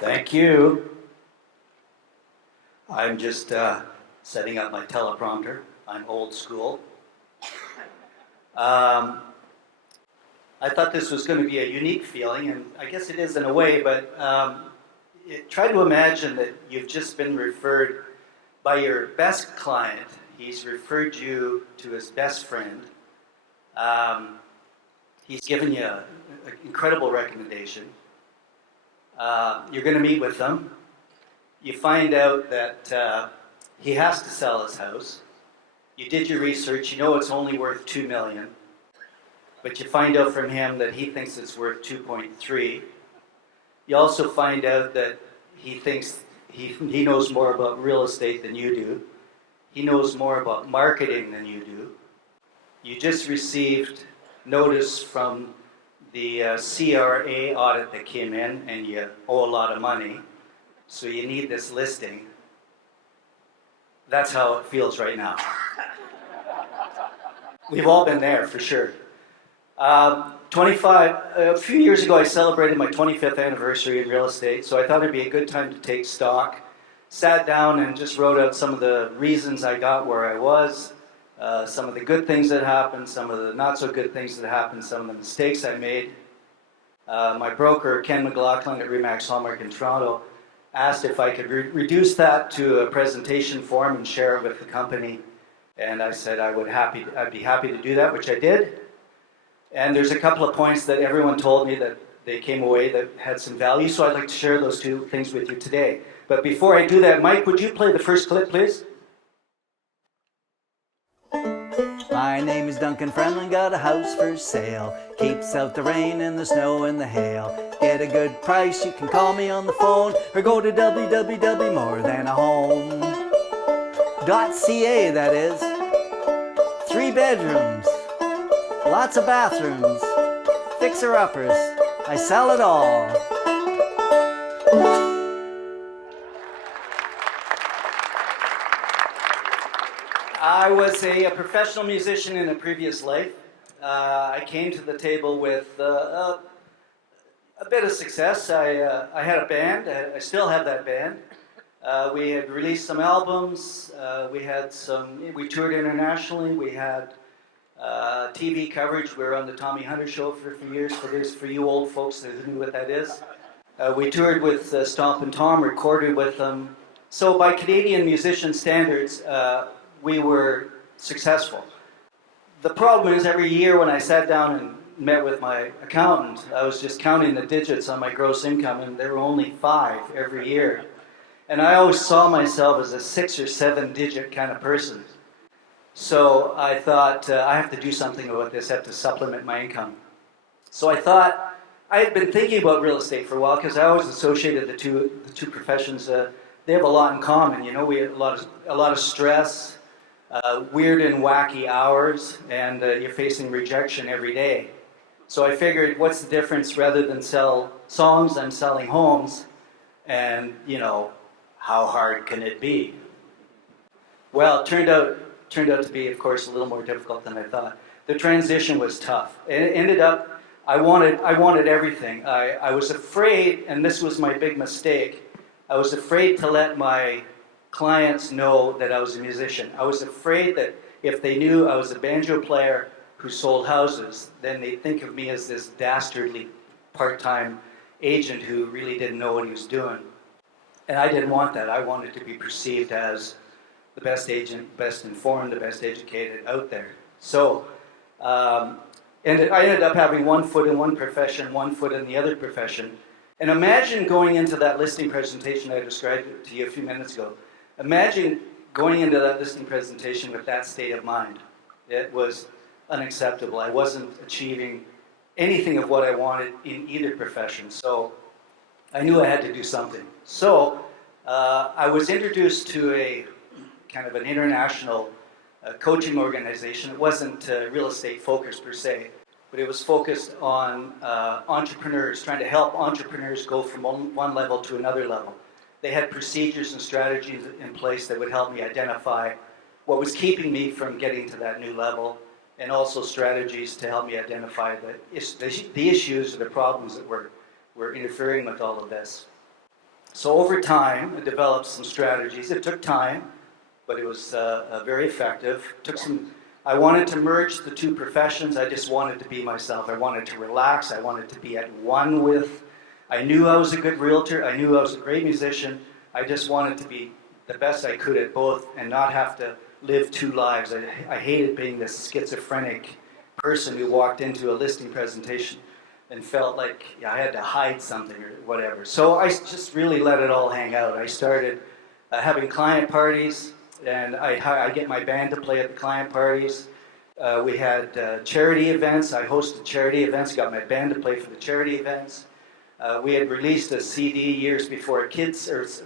Thank you. I'm just setting up my teleprompter. I'm old school. I thought this was going to be a unique feeling, and I guess it is in a way, but try to imagine that you've just been referred by your best client. He's referred you to his best friend. He's given you an incredible recommendation. You're going to meet with them. You find out that he has to sell his house. You did your research. You know it's only worth $2 million. But you find out from him that he thinks it's worth 2.3. You also find out that he thinks he knows more about real estate than you do. He knows more about marketing than you do. You just received notice from the CRA audit that came in, and you owe a lot of money, so you need this listing. That's how it feels right now. We've all been there for sure. A few years ago I celebrated my 25th anniversary in real estate, so I thought it'd be a good time to take stock. Sat down and just wrote out some of the reasons I got where I was, some of the good things that happened, some of the not so good things that happened, some of the mistakes I made. My broker, Ken McLaughlin at RE/MAX Hallmark in Toronto, asked if I could reduce that to a presentation form and share it with the company. And I said I'd be happy to do that, which I did. And there's a couple of points that everyone told me that they came away that had some value, so I'd like to share those two things with you today. But before I do that, Mike, would you play the first clip, please? My name is Duncan Fremlin, got a house for sale. Keeps out the rain and the snow and the hail. Get a good price, you can call me on the phone, or go to www.morethanahome.ca, that is. 3 bedrooms, lots of bathrooms, fixer-uppers, I sell it all. I was a professional musician in a previous life. I came to the table with a bit of success. I had a band. I still have that band. We had released some albums. We toured internationally. We had TV coverage. We were on the Tommy Hunter show for a few years. For you old folks who knew what that is. We toured with Stomp and Tom, recorded with them. So by Canadian musician standards, we were successful. The problem is every year when I sat down and met with my accountant, I was just counting the digits on my gross income, and there were only 5 every year. And I always saw myself as a 6 or 7 digit kind of person. So I thought, I have to do something about this, I have to supplement my income. So I thought, I had been thinking about real estate for a while because I always associated the two professions. They have a lot in common. You know, we have a lot of stress, weird and wacky hours, and you're facing rejection every day. So I figured, what's the difference? Rather than sell songs, I'm selling homes, and you know, how hard can it be? Well, it turned out to be, of course, a little more difficult than I thought. The transition was tough. It ended up, I wanted everything. I was afraid, and this was my big mistake, I was afraid to let my clients know that I was a musician. I was afraid that if they knew I was a banjo player who sold houses, then they'd think of me as this dastardly part-time agent who really didn't know what he was doing. And I didn't want that. I wanted to be perceived as the best agent, best informed, the best educated out there. So I ended up having one foot in one profession, one foot in the other profession. And imagine going into that listing presentation I described to you a few minutes ago. Imagine going into that listing presentation with that state of mind. It was unacceptable. I wasn't achieving anything of what I wanted in either profession. So I knew I had to do something. So I was introduced to a kind of an international coaching organization. It wasn't real estate focused per se, but it was focused on entrepreneurs, trying to help entrepreneurs go from one level to another level. They had procedures and strategies in place that would help me identify what was keeping me from getting to that new level, and also strategies to help me identify the issues or the problems that were interfering with all of this. So over time, I developed some strategies. It took time, but it was very effective. I wanted to merge the two professions. I just wanted to be myself. I wanted to relax. I wanted to be at one with. I knew I was a good realtor. I knew I was a great musician. I just wanted to be the best I could at both and not have to live two lives. I hated being this schizophrenic person who walked into a listing presentation and felt like I had to hide something or whatever. So I just really let it all hang out. I started having client parties, and I get my band to play at the client parties. We had charity events. I hosted charity events, got my band to play for the charity events. We had released a CD years before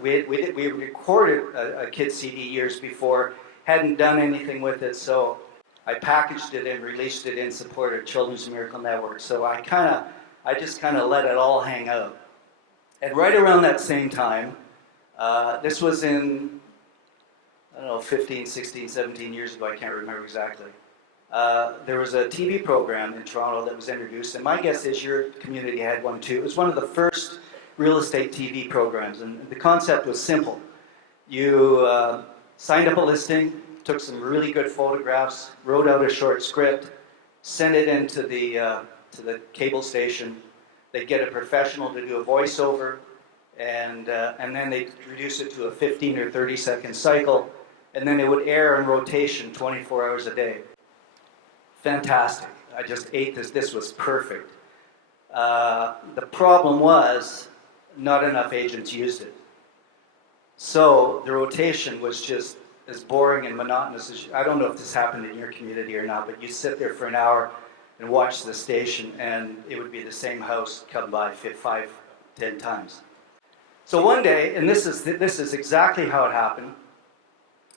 we recorded a kids CD years before, hadn't done anything with it, so I packaged it and released it in support of Children's Miracle Network. So I just kind of let it all hang out. And right around that same time, this was in, I don't know, 15, 16, 17 years ago, I can't remember exactly. There was a TV program in Toronto that was introduced, and my guess is your community had one too. It was one of the first real estate TV programs, and the concept was simple. You signed up a listing, took some really good photographs, wrote out a short script, sent it into the cable station. They'd get a professional to do a voiceover, and then they'd reduce it to a 15 or 30-second cycle, and then it would air in rotation 24 hours a day. Fantastic. I just ate this. This was perfect. The problem was not enough agents used it. So the rotation was just as boring and monotonous as, I don't know if this happened in your community or not, but you'd sit there for an hour and watch the station, and it would be the same house come by 5, 10 times. So one day, and this is exactly how it happened,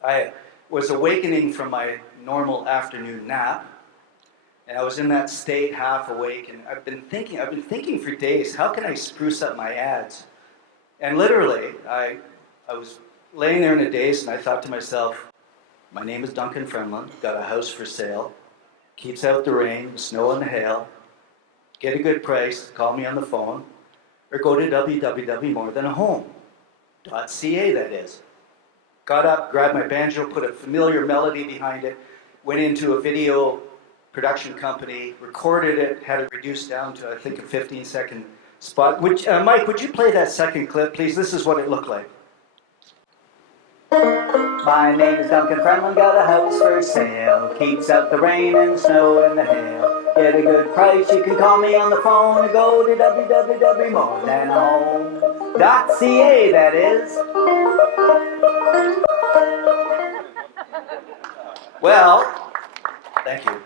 I was awakening from my normal afternoon nap, and I was in that state, half awake, and I've been thinking for days, how can I spruce up my ads? And literally, I was laying there in a daze, and I thought to myself, my name is Duncan Fremlin, got a house for sale, keeps out the rain, the snow, and the hail, get a good price, call me on the phone, or go to www.morethanahome.ca, that is. Got up, grabbed my banjo, put a familiar melody behind it, went into a video production company, recorded it, had it reduced down to, I think, a 15-second spot. Mike, would you play that second clip, please? This is what it looked like. My name is Duncan Fremlin, got a house for sale. Keeps out the rain and snow and the hail. Get a good price, you can call me on the phone or go to www.morethanahome.ca, that is. Well, thank you.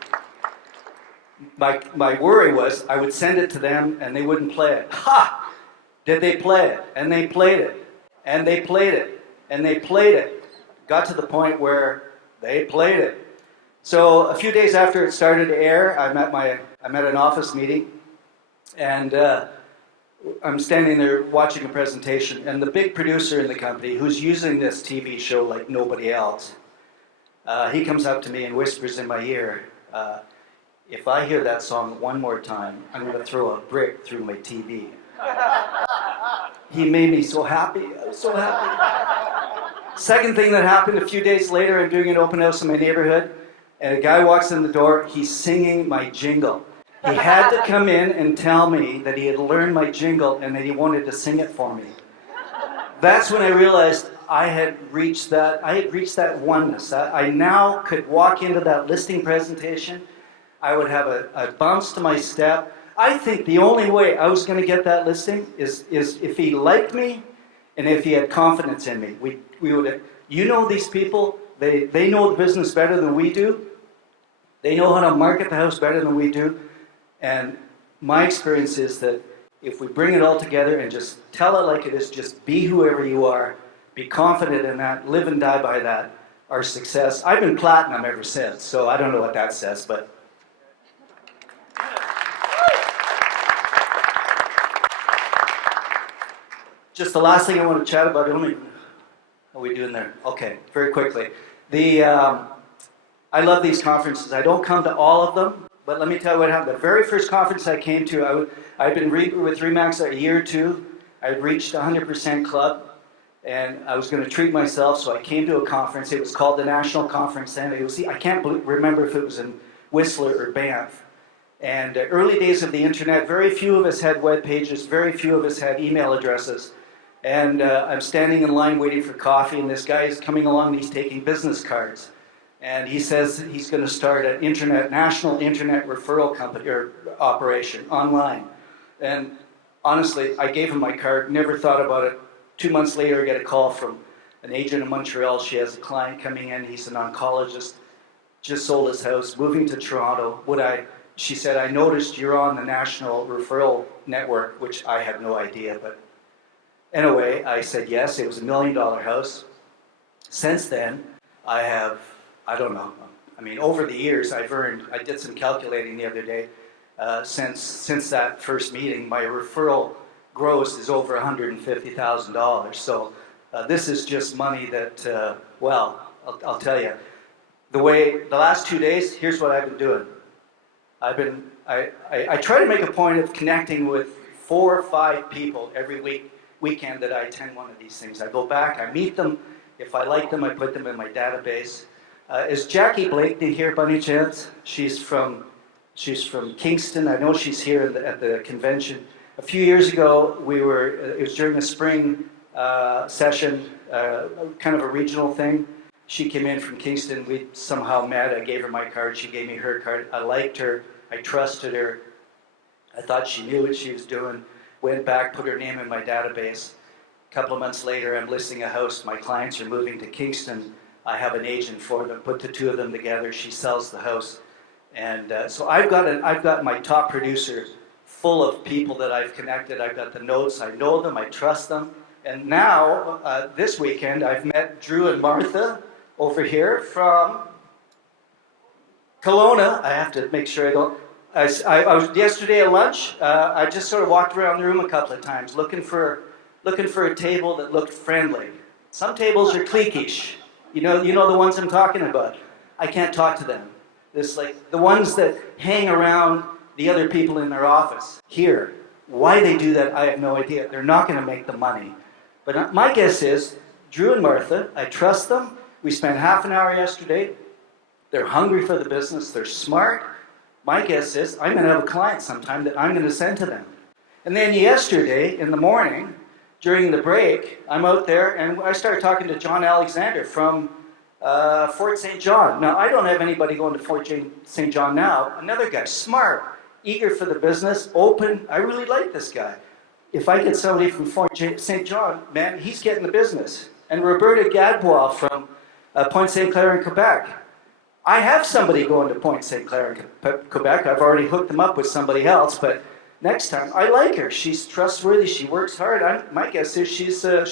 My worry was I would send it to them and they wouldn't play it. Ha! Did they play it? And they played it. And they played it. And they played it. Got to the point where they played it. So a few days after it started to air, I'm at an office meeting, and I'm standing there watching a presentation, and the big producer in the company, who's using this TV show like nobody else, he comes up to me and whispers in my ear, if I hear that song one more time, I'm going to throw a brick through my TV. He made me so happy. I was so happy. Second thing that happened, a few days later, I'm doing an open house in my neighborhood, and a guy walks in the door, he's singing my jingle. He had to come in and tell me that he had learned my jingle and that he wanted to sing it for me. That's when I realized I had reached that oneness. I now could walk into that listing presentation. I would have a bounce to my step. I think the only way I was going to get that listing is if he liked me and if he had confidence in me. We would, these people, they know the business better than we do. They know how to market the house better than we do. And my experience is that if we bring it all together and just tell it like it is, just be whoever you are, be confident in that, live and die by that, our success. I've been platinum ever since, so I don't know what that says, but just the last thing I want to chat about, how are we doing there? Okay, very quickly. I love these conferences. I don't come to all of them, but let me tell you what happened. The very first conference I came to, I'd been with RE/MAX a year or two. I had reached 100% club, and I was going to treat myself, so I came to a conference. It was called the National Conference, and I can't remember if it was in Whistler or Banff. And early days of the internet, very few of us had web pages, very few of us had email addresses. And I'm standing in line waiting for coffee, and this guy is coming along and he's taking business cards. And he says he's going to start an national internet referral company or operation online. And honestly, I gave him my card, never thought about it. 2 months later, I get a call from an agent in Montreal. She has a client coming in. He's an oncologist, just sold his house, moving to Toronto. She said, I noticed you're on the National Referral Network, which I had no idea. But anyway, I said yes. It was $1 million house. Since then, I don't know. I mean, over the years, I did some calculating the other day. Since that first meeting, my referral gross is over $150,000. So this is just money that, I'll tell you. The last 2 days, here's what I've been doing. I try to make a point of connecting with 4 or 5 people every weekend that I attend one of these things. I go back, I meet them. If I like them, I put them in my database. Is Jackie Blakeney here by any chance? She's from Kingston. I know she's here at the convention. A few years ago, it was during a spring session, kind of a regional thing. She came in from Kingston. We somehow met. I gave her my card. She gave me her card. I liked her. I trusted her. I thought she knew what she was doing. Went back, put her name in my database. A couple of months later, I'm listing a house. My clients are moving to Kingston. I have an agent for them. Put the 2 of them together. She sells the house. And so I've got my top producer full of people that I've connected. I've got the notes. I know them. I trust them. And now, this weekend, I've met Drew and Martha over here from Kelowna. I have to make sure I don't. I was yesterday at lunch. I just sort of walked around the room a couple of times, looking for a table that looked friendly. Some tables are cliquish. You know the ones I'm talking about. I can't talk to them. It's like the ones that hang around the other people in their office. Here, why they do that, I have no idea. They're not going to make the money. But my guess is Drew and Martha. I trust them. We spent half an hour yesterday. They're hungry for the business. They're smart. My guess is I'm going to have a client sometime that I'm going to send to them. And then yesterday in the morning, during the break, I'm out there and I started talking to John Alexander from Fort St. John. Now, I don't have anybody going to Fort St. John now. Another guy, smart, eager for the business, open. I really like this guy. If I get somebody from Fort St. John, man, he's getting the business. And Roberta Gadbois from Point St. Clair in Quebec. I have somebody going to Point St. Clair in Quebec. I've already hooked them up with somebody else, but next time, I like her. She's trustworthy. She works hard. My guess is she's a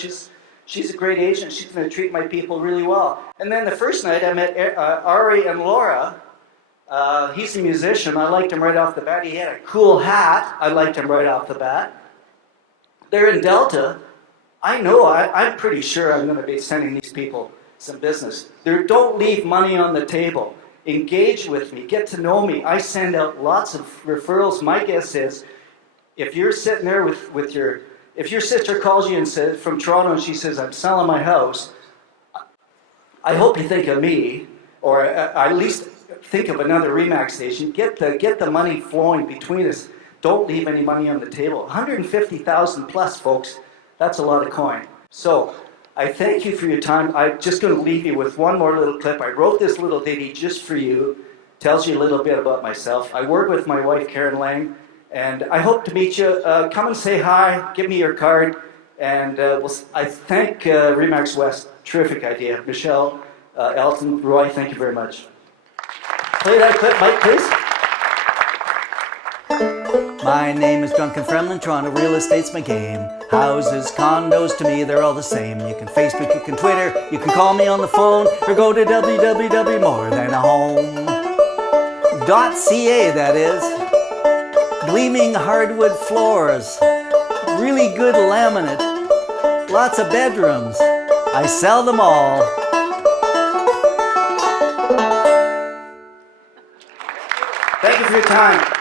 great agent. She's going to treat my people really well. And then the first night, I met Ari and Laura. He's a musician. I liked him right off the bat. He had a cool hat. I liked him right off the bat. They're in Delta. I'm pretty sure I'm going to be sending these people some business. Don't leave money on the table. Engage with me. Get to know me. I send out lots of referrals. My guess is if you're sitting there if your sister calls you and says from Toronto and she says, I'm selling my house, I hope you think of me, or at least think of another Remax station. Get the money flowing between us. Don't leave any money on the table. 150,000 plus, folks. That's a lot of coin. So I thank you for your time. I'm just going to leave you with one more little clip. I wrote this little ditty just for you. Tells you a little bit about myself. I work with my wife, Karen Lang, and I hope to meet you. Come and say hi. Give me your card. And I thank Remax West. Terrific idea. Michelle, Elton, Roy, thank you very much. Play that clip, Mike, please. My name is Duncan Fremlin, Toronto real estate's my game. Houses, condos, to me they're all the same. You can Facebook, you can Twitter, you can call me on the phone, or go to www.morethanahome.ca, that is. Gleaming hardwood floors, really good laminate, lots of bedrooms. I sell them all. Thank you for your time.